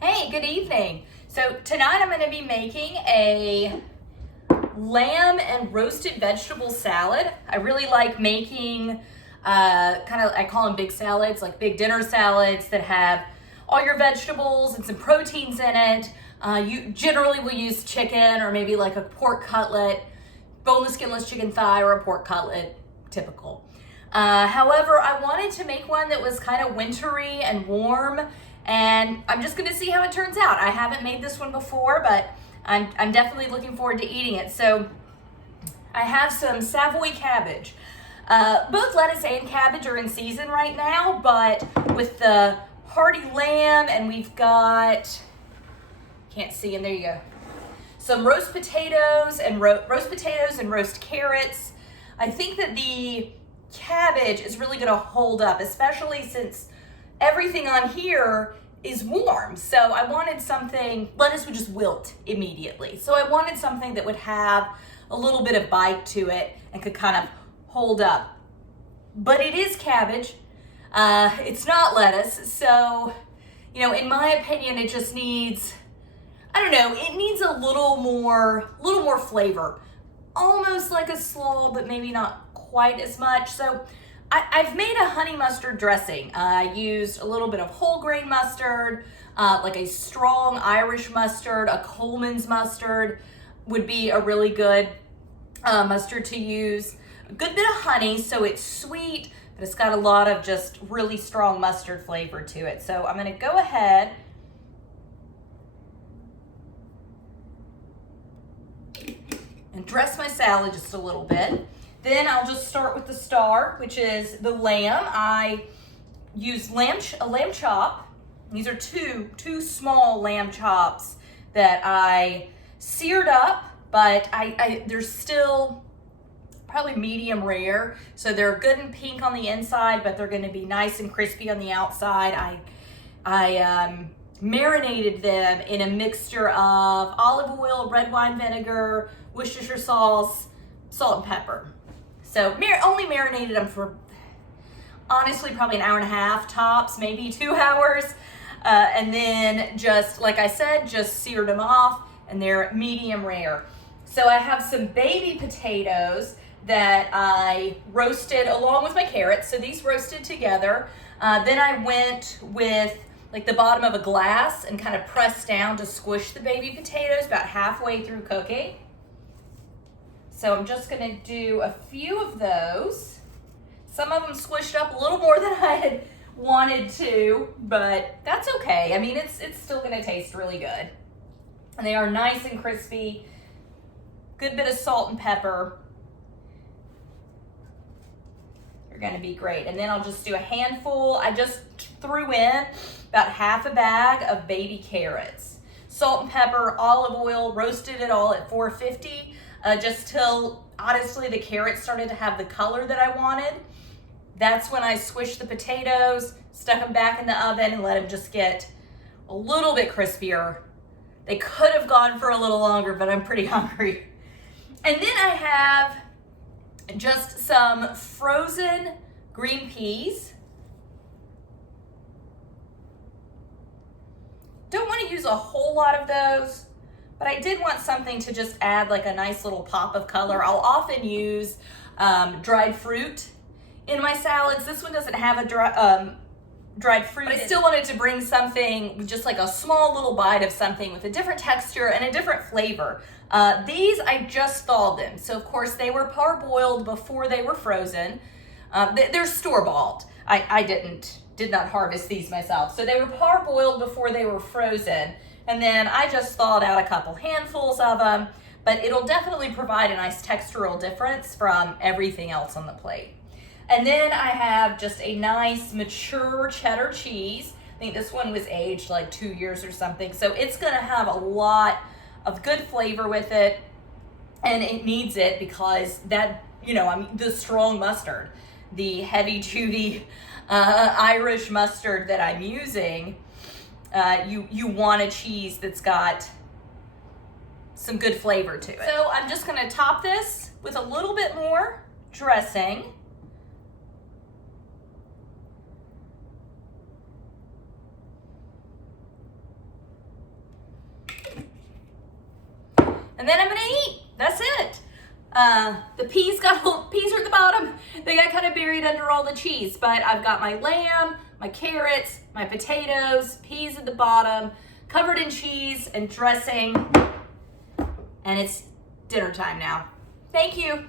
Hey, good evening. So tonight I'm going to be making a lamb and roasted vegetable salad. I really like making I call them big salads, like big dinner salads that have all your vegetables and some proteins in it. You generally will use chicken or maybe like a pork cutlet, boneless, skinless chicken thigh or a pork cutlet, typical. However, I wanted to make one that was kind of wintry and warm, and I'm just gonna see how it turns out. I haven't made this one before, but I'm definitely looking forward to eating it. So I have some Savoy cabbage. Both lettuce and cabbage are in season right now, but with the hearty lamb, and we've got, can't see, and there you go, some roast potatoes and roast carrots. I think that the cabbage is really going to hold up, especially since everything on here is warm. So I wanted something, lettuce would just wilt immediately. So I wanted something that would have a little bit of bite to it and could kind of hold up. But it is cabbage. It's not lettuce. So, in my opinion, it just needs, I don't know, it needs a little more flavor. Almost like a slaw, but maybe not quite as much. So I've made a honey mustard dressing. I used a little bit of whole grain mustard, like a strong Irish mustard, a Coleman's mustard would be a really good mustard to use. A good bit of honey, so it's sweet, but it's got a lot of just really strong mustard flavor to it. So I'm gonna go ahead and dress my salad just a little bit. Then I'll just start with the star, which is the lamb. I use a lamb chop. These are two small lamb chops that I seared up, but they're still probably medium rare. So they're good and pink on the inside, but they're gonna be nice and crispy on the outside. I marinated them in a mixture of olive oil, red wine vinegar, Worcestershire sauce, salt and pepper. So only marinated them for, honestly, probably an hour and a half tops, maybe 2 hours. And then just, like I said, just seared them off, and they're medium rare. So I have some baby potatoes that I roasted along with my carrots. So these roasted together. Then I went with like the bottom of a glass and kind of pressed down to squish the baby potatoes about halfway through cooking. So I'm just gonna do a few of those. Some of them squished up a little more than I had wanted to, but that's okay. I mean, it's still gonna taste really good. And they are nice and crispy. Good bit of salt and pepper. They're gonna be great. And then I'll just do a handful. I just threw in about half a bag of baby carrots. Salt and pepper, olive oil, roasted it all at 450. Just till, honestly, the carrots started to have the color that I wanted. That's when I squished the potatoes, stuck them back in the oven, and let them just get a little bit crispier. They could have gone for a little longer, but I'm pretty hungry. And then I have just some frozen green peas. Don't want to use a whole lot of those, but I did want something to just add like a nice little pop of color. I'll often use dried fruit in my salads. This one doesn't have a dried fruit, but I still wanted to bring something, just like a small little bite of something with a different texture and a different flavor. These, I just thawed them. So of course they were parboiled before they were frozen. They're store-bought. I did not harvest these myself. So they were parboiled before they were frozen. And then I just thawed out a couple handfuls of them, but it'll definitely provide a nice textural difference from everything else on the plate. And then I have just a nice mature cheddar cheese. I think this one was aged like 2 years or something. So it's gonna have a lot of good flavor with it, and it needs it because that, the strong mustard, the heavy duty Irish mustard that I'm using, you want a cheese that's got some good flavor to it. So I'm just gonna top this with a little bit more dressing. and then I'm gonna eat. That's it. The peas are at the bottom. They got kind of buried under all the cheese, but I've got my lamb, my carrots, my potatoes, peas at the bottom, covered in cheese and dressing, and it's dinner time now. Thank you.